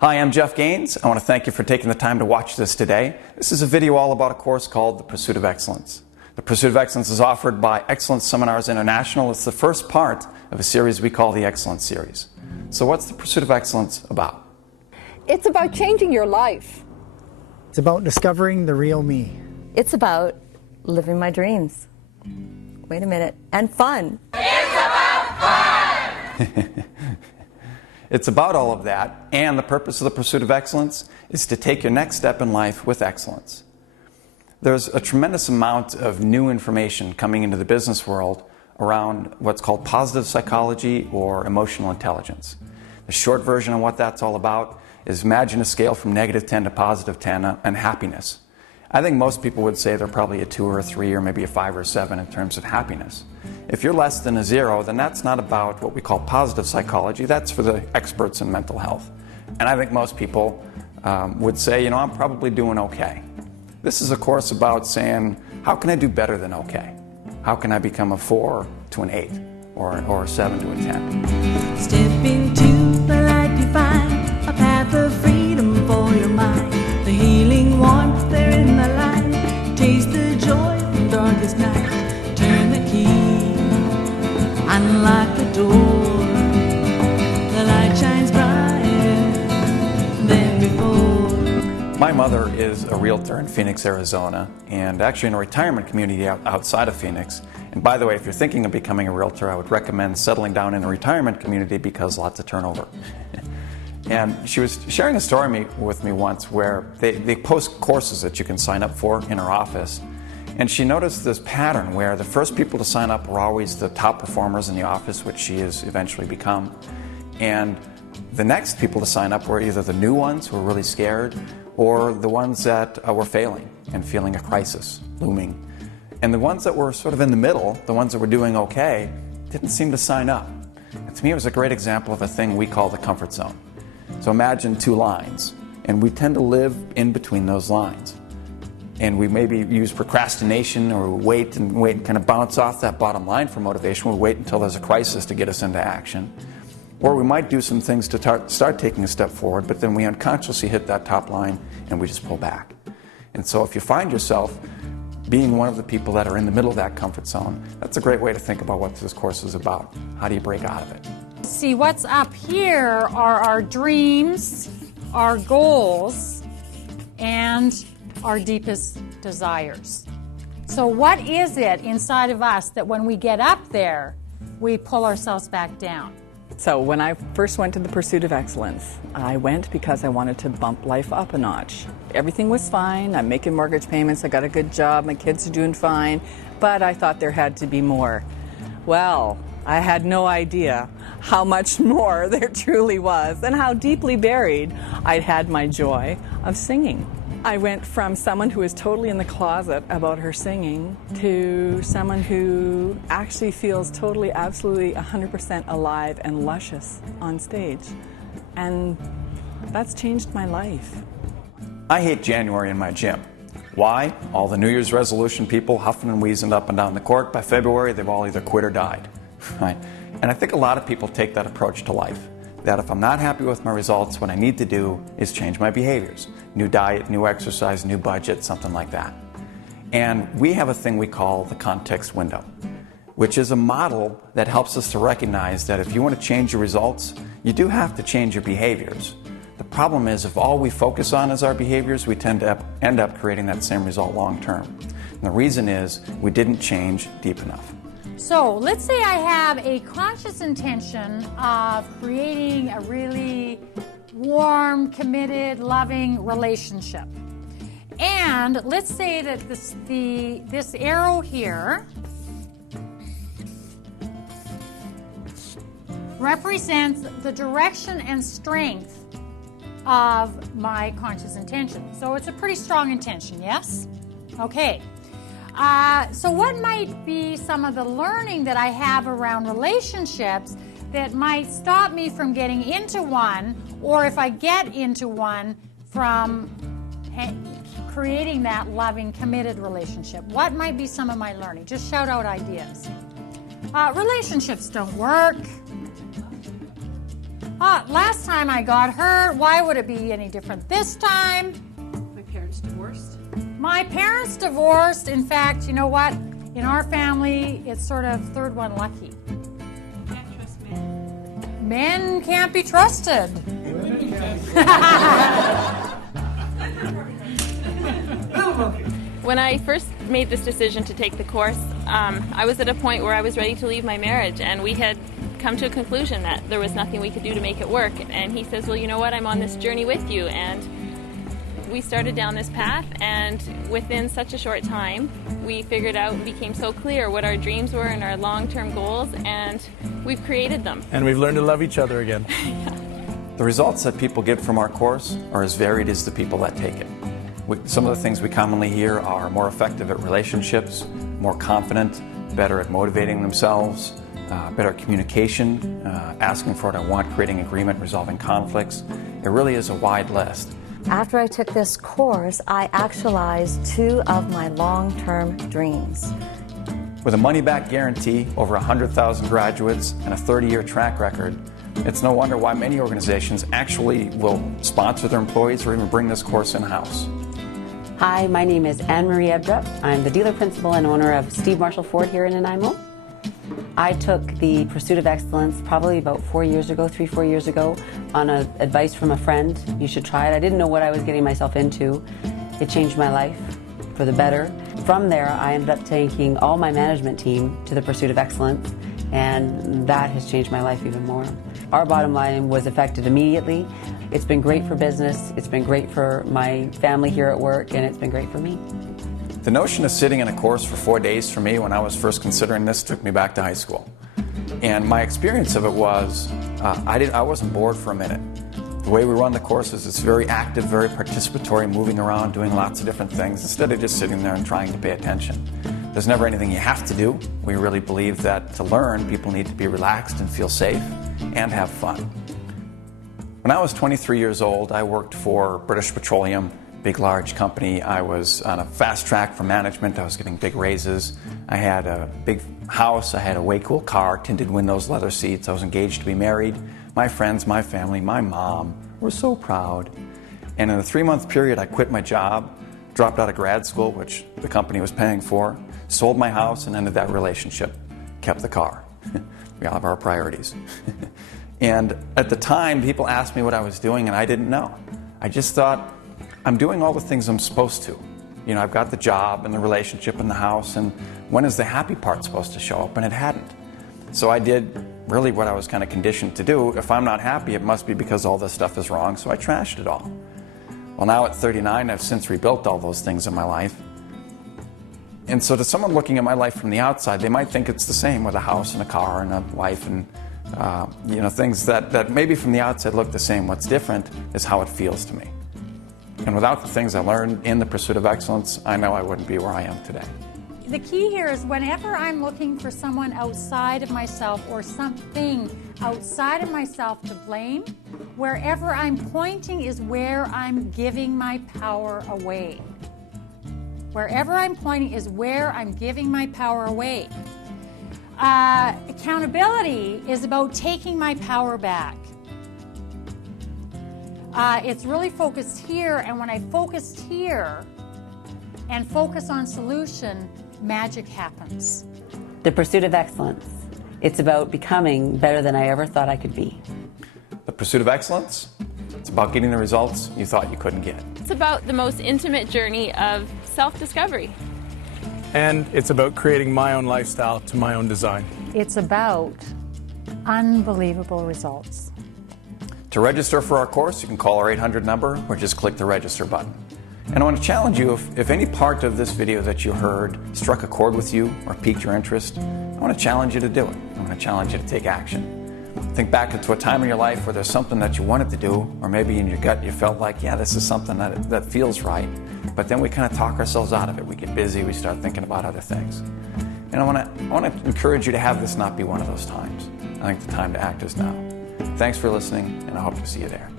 Hi, I'm Jeff Gaines. I want to thank you for taking the time to watch this today. This is a video all about a course called The Pursuit of Excellence. The Pursuit of Excellence is offered by Excellence Seminars International. It's the first part of a series we call the Excellence Series. So what's the Pursuit of Excellence about? It's about changing your life. It's about discovering the real me. It's about living my dreams. Wait a minute. And fun. It's about fun! It's about all of that, and the purpose of the Pursuit of Excellence is to take your next step in life with excellence. There's a tremendous amount of new information coming into the business world around what's called positive psychology or emotional intelligence. The short version of what that's all about is imagine a scale from -10 to +10 on happiness. I think most people would say they're probably a 2 or a 3 or maybe a 5 or a 7 in terms of happiness. If you're less than a 0, then that's not about what we call positive psychology. That's for the experts in mental health. And I think most people would say, you know, I'm probably doing okay. This is a course about saying, how can I do better than okay? How can I become a 4 to an 8 or a 7 to a 10? Step into the light, you find a path of freedom for your mind. The healing warmth there in the light. Taste the joy from darkest night. Turn the key, unlock the door. The light shines brighter than before. My mother is a realtor in Phoenix, Arizona, and actually in a retirement community outside of Phoenix. And by the way, if you're thinking of becoming a realtor, I would recommend settling down in a retirement community because lots of turnover. And she was sharing a story with me once where they post courses that you can sign up for in her office. And she noticed this pattern where the first people to sign up were always the top performers in the office, which she has eventually become. And the next people to sign up were either the new ones who were really scared or the ones that were failing and feeling a crisis looming. And the ones that were sort of in the middle, the ones that were doing okay, didn't seem to sign up. And to me, it was a great example of a thing we call the comfort zone. So imagine 2 lines, and we tend to live in between those lines. And we maybe use procrastination or wait and kind of bounce off that bottom line for motivation. We wait until there's a crisis to get us into action. Or we might do some things to start taking a step forward, but then we unconsciously hit that top line and we just pull back. And so if you find yourself being one of the people that are in the middle of that comfort zone, that's a great way to think about what this course is about. How do you break out of it? See, what's up here are our dreams, our goals, and our deepest desires. So what is it inside of us that when we get up there, we pull ourselves back down? So when I first went to the Pursuit of Excellence, I went because I wanted to bump life up a notch. Everything was fine. I'm making mortgage payments. I got a good job. My kids are doing fine. But I thought there had to be more. Well, I had no idea how much more there truly was and how deeply buried I'd had my joy of singing. I went from someone who was totally in the closet about her singing to someone who actually feels totally, absolutely 100% alive and luscious on stage. And that's changed my life. I hate January in my gym. Why? All the New Year's resolution people huffing and wheezing up and down the court. By February, they've all either quit or died. Right? And I think a lot of people take that approach to life. That if I'm not happy with my results, what I need to do is change my behaviors. New diet, new exercise, new budget, something like that. And we have a thing we call the context window, which is a model that helps us to recognize that if you want to change your results, you do have to change your behaviors. The problem is if all we focus on is our behaviors, we tend to end up creating that same result long term. And the reason is we didn't change deep enough. So let's say I have a conscious intention of creating a really warm, committed, loving relationship. And let's say that this arrow here represents the direction and strength of my conscious intention. So it's a pretty strong intention, yes? Okay. So what might be some of the learning that I have around relationships that might stop me from getting into one, or if I get into one, from creating that loving, committed relationship? What might be some of my learning? Just shout out ideas. Relationships don't work. Last time I got hurt, why would it be any different this time? My parents divorced. My parents divorced. In fact, you know what? In our family, it's sort of third one lucky. Can't trust men. Men can't be trusted. When I first made this decision to take the course, I was at a point where I was ready to leave my marriage, and we had come to a conclusion that there was nothing we could do to make it work. And he says, well, you know what, I'm on this journey with you. And we started down this path, and within such a short time, we figured out and became so clear what our dreams were and our long-term goals, and we've created them. And we've learned to love each other again. The results that people get from our course are as varied as the people that take it. Some of the things we commonly hear are more effective at relationships, more confident, better at motivating themselves, better communication, asking for what I want, creating agreement, resolving conflicts. It really is a wide list. After I took this course, I actualized 2 of my long-term dreams. With a money-back guarantee, over 100,000 graduates, and a 30-year track record, it's no wonder why many organizations actually will sponsor their employees or even bring this course in-house. Hi, my name is Anne-Marie Ebdrup. I'm the dealer principal and owner of Steve Marshall Ford here in Nanaimo. I took the Pursuit of Excellence probably about 4 years ago, 3-4 years ago, on advice from a friend. You should try it. I didn't know what I was getting myself into. It changed my life for the better. From there, I ended up taking all my management team to the Pursuit of Excellence, and that has changed my life even more. Our bottom line was affected immediately. It's been great for business, it's been great for my family here at work, and it's been great for me. The notion of sitting in a course for 4 days for me when I was first considering this took me back to high school. And my experience of it was, I wasn't bored for a minute. The way we run the courses, it's very active, very participatory, moving around, doing lots of different things, instead of just sitting there and trying to pay attention. There's never anything you have to do. We really believe that to learn, people need to be relaxed and feel safe and have fun. When I was 23 years old, I worked for British Petroleum, big, large company. I was on a fast track for management. I was getting big raises. I had a big house. I had a way cool car, tinted windows, leather seats. I was engaged to be married. My friends, my family, my mom were so proud. And in a 3-month period, I quit my job, dropped out of grad school, which the company was paying for, sold my house, and ended that relationship. Kept the car. We all have our priorities. And at the time, people asked me what I was doing, and I didn't know. I just thought, I'm doing all the things I'm supposed to. You know, I've got the job and the relationship and the house, and when is the happy part supposed to show up? And it hadn't. So I did really what I was kind of conditioned to do. If I'm not happy, it must be because all this stuff is wrong, so I trashed it all. Well, now at 39, I've since rebuilt all those things in my life. And so to someone looking at my life from the outside, they might think it's the same with a house and a car and a wife and you know, things that maybe from the outside look the same. What's different is how it feels to me. And without the things I learned in the Pursuit of Excellence, I know I wouldn't be where I am today. The key here is whenever I'm looking for someone outside of myself or something outside of myself to blame, wherever I'm pointing is where I'm giving my power away. Wherever I'm pointing is where I'm giving my power away. Accountability is about taking my power back. It's really focused here, and when I focused here and focus on solution, magic happens. The Pursuit of Excellence. It's about becoming better than I ever thought I could be. The Pursuit of Excellence, it's about getting the results you thought you couldn't get. It's about the most intimate journey of self-discovery. And it's about creating my own lifestyle to my own design. It's about unbelievable results. To register for our course, you can call our 800 number or just click the register button. And I want to challenge you, if any part of this video that you heard struck a chord with you or piqued your interest, I want to challenge you to do it. I want to challenge you to take action. Think back to a time in your life where there's something that you wanted to do, or maybe in your gut you felt like, yeah, this is something that feels right. But then we kind of talk ourselves out of it. We get busy, we start thinking about other things. And I want to encourage you to have this not be one of those times. I think the time to act is now. Thanks for listening, and I hope to see you there.